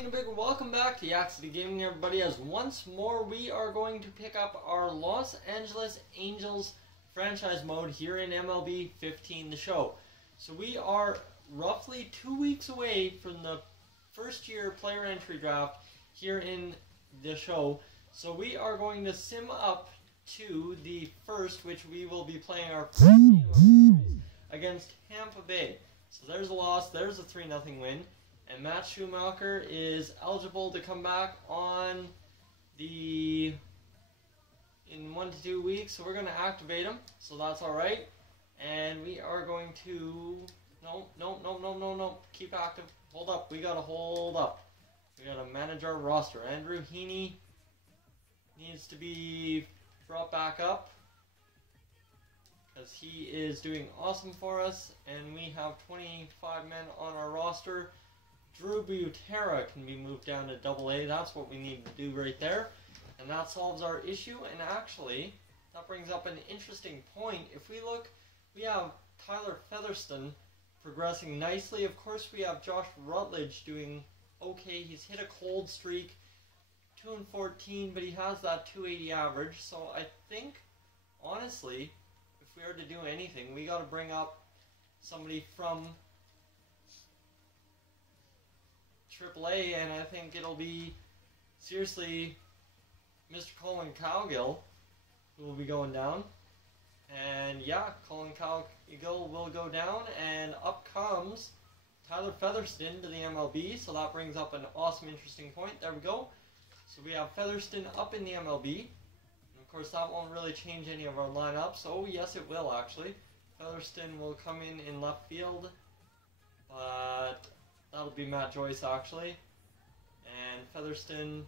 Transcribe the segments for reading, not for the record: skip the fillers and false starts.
and a big welcome back to Yaxity Gaming, everybody, as once more we are going to pick up our Los Angeles Angels franchise mode here in MLB 15 the show. So we are roughly 2 weeks away from the first year player entry draft here in the show. So we are going to sim up to the first, which we will be playing our first game of the series against Tampa Bay. So there's a loss, there's a 3-0 win. And Matt Schumacher is eligible to come back in 1 to 2 weeks, so we're going to activate him, so that's alright. And we are going to, no, keep active, hold up, we got to hold up. We got to manage our roster. Andrew Heaney needs to be brought back up, because he is doing awesome for us, and we have 25 men on our roster. Drew Butera can be moved down to AA. That's what we need to do right there. And that solves our issue. And actually, that brings up an interesting point. If we look, we have Tyler Featherston progressing nicely. Of course, we have Josh Rutledge doing okay. He's hit a cold streak, 2-14, but he has that 280 average. So I think, honestly, if we are to do anything, we got to bring up somebody from AAA, and I think it'll be, seriously, Mr. Colin Cowgill who will be going down. And yeah, Colin Cowgill will go down, and up comes Tyler Featherston to the MLB, so that brings up an awesome, interesting point. There we go. So we have Featherston up in the MLB, and of course that won't really change any of our lineups. Oh yes, it will actually. Featherston will come in left field, but that'll be Matt Joyce, actually. And Featherston,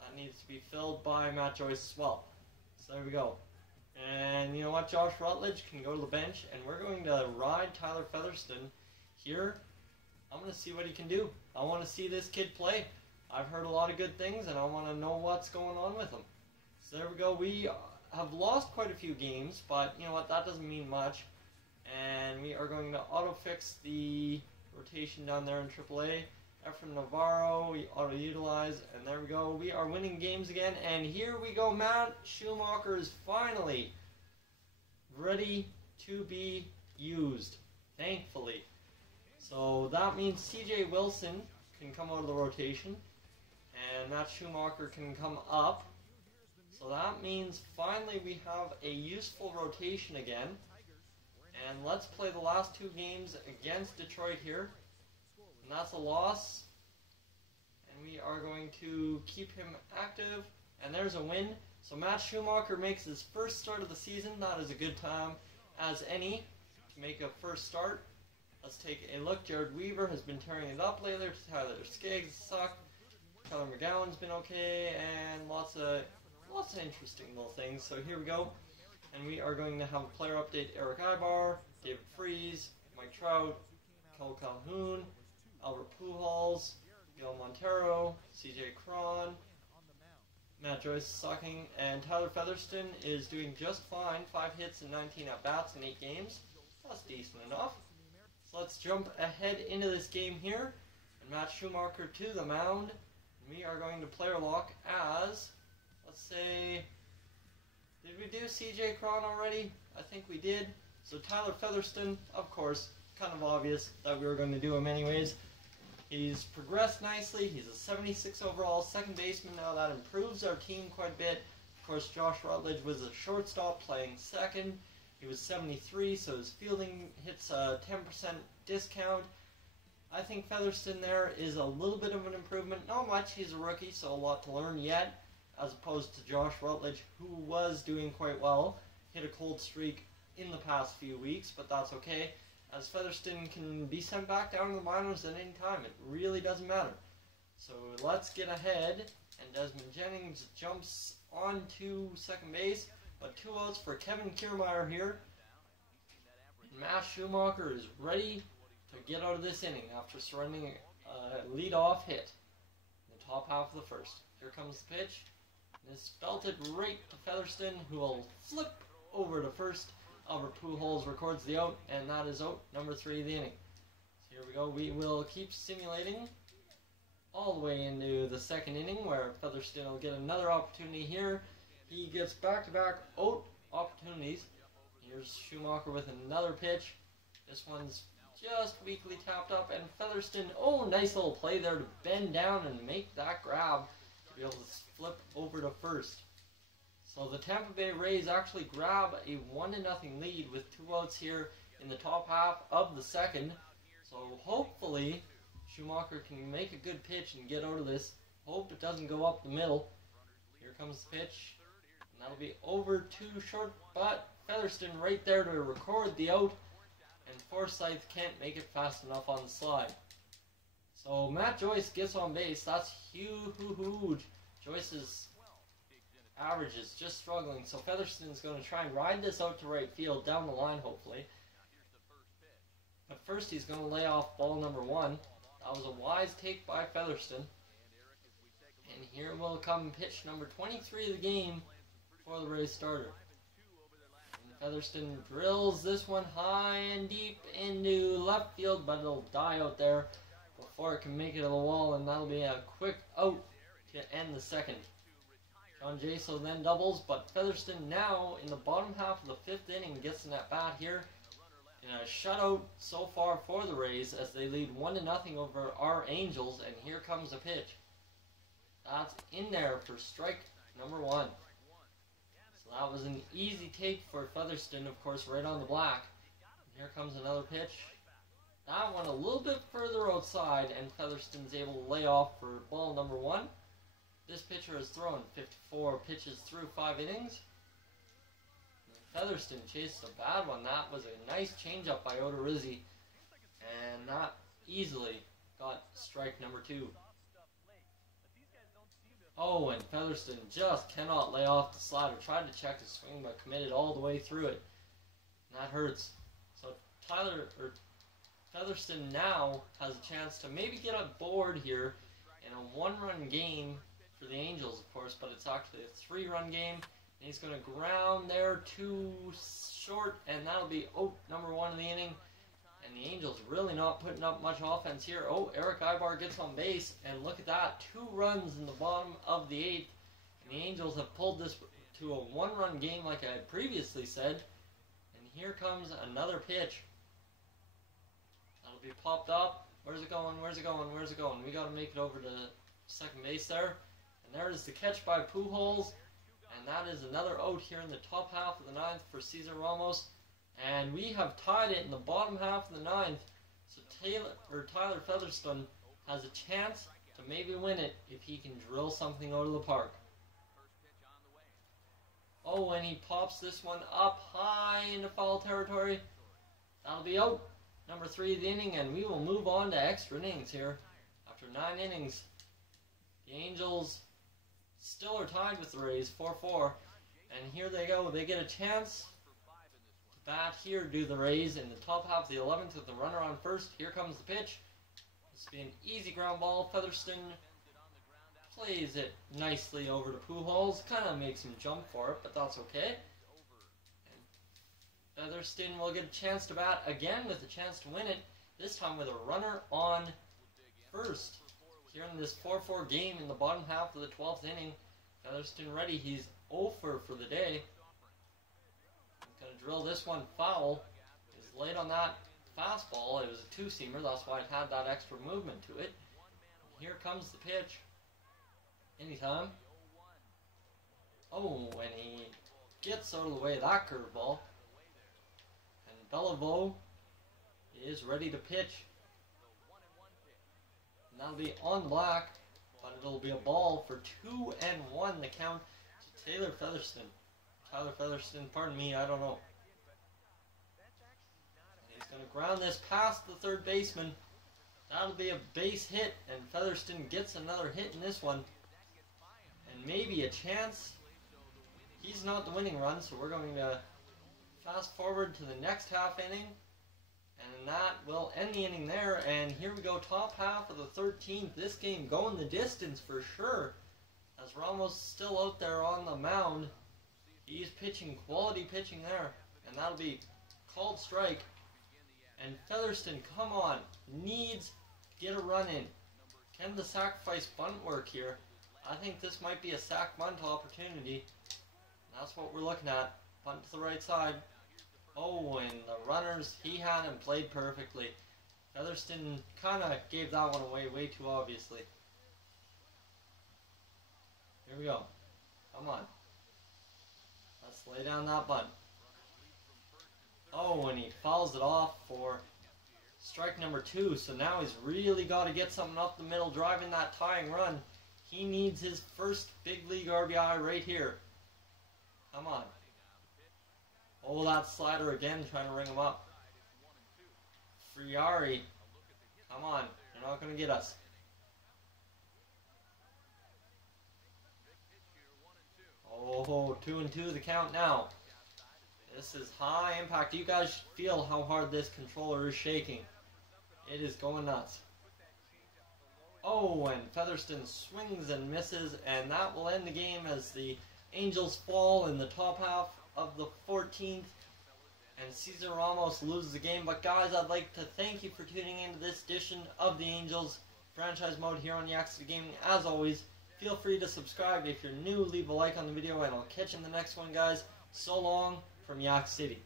that needs to be filled by Matt Joyce as well. So there we go. And you know what? Josh Rutledge can go to the bench, and we're going to ride Tyler Featherston here. I'm going to see what he can do. I want to see this kid play. I've heard a lot of good things, and I want to know what's going on with him. So there we go. We have lost quite a few games, but you know what? That doesn't mean much. And we are going to auto-fix the rotation down there in AAA. Efren Navarro, we auto-utilize, and there we go. We are winning games again, and here we go. Matt Schumacher is finally ready to be used, thankfully. So that means CJ Wilson can come out of the rotation, and Matt Schumacher can come up. So that means finally we have a useful rotation again. And let's play the last 2 games against Detroit here. And that's a loss. And we are going to keep him active. And there's a win. So Matt Schumacher makes his first start of the season. That is a good time as any to make a first start. Let's take a look. Jared Weaver has been tearing it up lately. Tyler Skaggs sucked. Tyler McGowan's been okay. And lots of interesting little things. So here we go. And we are going to have a player update: Eric Ibar, David Freese, Mike Trout, Kel Calhoun, Albert Pujols, Gil Montero, CJ Cron, Matt Joyce sucking, and Tyler Featherston is doing just fine. 5 hits and 19 at-bats in 8 games. That's decent enough. So let's jump ahead into this game here. And Matt Schumacher to the mound. And we are going to player lock as, let's say, did we do CJ Cron already? I think we did. So Tyler Featherston, of course, kind of obvious that we were going to do him anyways. He's progressed nicely. He's a 76 overall second baseman now. That improves our team quite a bit. Of course, Josh Rutledge was a shortstop playing second. He was 73, so his fielding hits a 10% discount. I think Featherston there is a little bit of an improvement. Not much. He's a rookie, so a lot to learn yet, as opposed to Josh Rutledge, who was doing quite well. Hit a cold streak in the past few weeks, but that's okay, as Featherston can be sent back down to the minors at any time. It really doesn't matter. So let's get ahead, and Desmond Jennings jumps onto second base, but 2 outs for Kevin Kiermaier here. And Matt Schumacher is ready to get out of this inning after surrendering a lead-off hit in the top half of the first. Here comes the pitch. It's belted right to Featherston, who will flip over to first. Albert Pujols records the out, and that is out number 3 of the inning. So Here we go. We will keep simulating all the way into the second inning where Featherston will get another opportunity here. He gets back-to-back opportunities. Here's Schumacher with another pitch. This one's just weakly tapped up, and Featherston, oh, nice little play there to bend down and make that grab to be able to flip over to first. So the Tampa Bay Rays actually grab a 1-0 lead with 2 outs here in the top half of the second. So hopefully Schumacher can make a good pitch and get out of this. Hope it doesn't go up the middle. Here comes the pitch. And that'll be over too short, but Featherston right there to record the out. And Forsythe can't make it fast enough on the slide. So Matt Joyce gets on base. That's huge. Joyce's average is just struggling. So Featherston's going to try and ride this out to right field down the line, hopefully. But first he's going to lay off ball number 1. That was a wise take by Featherston. And here will come pitch number 23 of the game for the Rays starter. Featherston drills this one high and deep into left field, but it'll die out there before it can make it to the wall, and that'll be a quick out to end the second. John Jaso then doubles, but Featherston now in the bottom half of the 5th inning gets an at-bat here in a shutout so far for the Rays as they lead 1-0 over our Angels, and here comes the pitch. That's in there for strike number 1. So that was an easy take for Featherston, of course, right on the black. And here comes another pitch. That one a little bit further outside, and Featherston's able to lay off for ball number 1. This pitcher has thrown 54 pitches through 5 innings. And Featherston chased a bad one. That was a nice changeup by Odorizzi, and that easily got strike number 2. Oh, and Featherston just cannot lay off the slider. Tried to check his swing, but committed all the way through it. And that hurts. So Featherston now has a chance to maybe get a board here in a 1-run game for the Angels, of course, but it's actually a 3-run game. And he's going to ground there too short, and that'll be number 1 of the inning. And the Angels really not putting up much offense here. Oh, Eric Ibar gets on base, and look at that. 2 runs in the bottom of the 8th. And the Angels have pulled this to a 1-run game like I had previously said. And here comes another pitch. That'll be popped up. Where's it going? Where's it going? Where's it going? We got to make it over to second base there. And there is the catch by Pujols. And that is another out here in the top half of the 9th for Cesar Ramos. And we have tied it in the bottom half of the 9th. So Tyler Featherston has a chance to maybe win it if he can drill something out of the park. Oh, and he pops this one up high into foul territory. That'll be out. Number 3 of the inning, and we will move on to extra innings here. After 9 innings, the Angels still are tied with the Rays, 4-4. And here they go. They get a chance to bat here, do the Rays, in the top half of the 11th with the runner on first. Here comes the pitch. This will be an easy ground ball. Featherston plays it nicely over to Pujols. Kind of makes him jump for it, but that's okay. And Featherston will get a chance to bat again with a chance to win it, this time with a runner on first. Here in this 4-4 game in the bottom half of the 12th inning, Featherston ready. He's 0 for the day. He's going to drill this one foul. He's late on that fastball. It was a 2-seamer. That's why it had that extra movement to it. Here comes the pitch. Anytime. Oh, and he gets out of the way of that curveball. And Beliveau is ready to pitch. And that'll be on black, but it'll be a ball for 2-1 the count to Taylor Featherston. Tyler Featherston, pardon me, I don't know. And he's going to ground this past the third baseman. That'll be a base hit, and Featherston gets another hit in this one. And maybe a chance. He's not the winning run, so we're going to fast forward to the next half inning. And that will end the inning there. And here we go, top half of the 13th. This game going the distance for sure. As Ramos still out there on the mound. He's pitching quality pitching there. And that'll be called strike. And Featherston, come on, needs to get a run in. Can the sacrifice bunt work here? I think this might be a sack bunt opportunity. That's what we're looking at. Bunt to the right side. Oh, and the runners, he had him played perfectly. Featherston kind of gave that one away way too obviously. Here we go. Come on. Let's lay down that bunt. Oh, and he fouls it off for strike number 2. So now he's really got to get something up the middle, driving that tying run. He needs his first big league RBI right here. Come on. Oh, that slider again, trying to ring him up. Friari. Come on. You're not going to get us. Oh, 2-2 the count now. This is high impact. You guys feel how hard this controller is shaking. It is going nuts. Oh, and Featherston swings and misses, and that will end the game as the Angels fall in the top half of the 14th, and Cesar Ramos loses the game. But guys, I'd like to thank you for tuning into this edition of the Angels franchise mode here on Yak City Gaming. As always, feel free to subscribe if you're new, leave a like on the video, and I'll catch you in the next one, guys. So long from Yak City.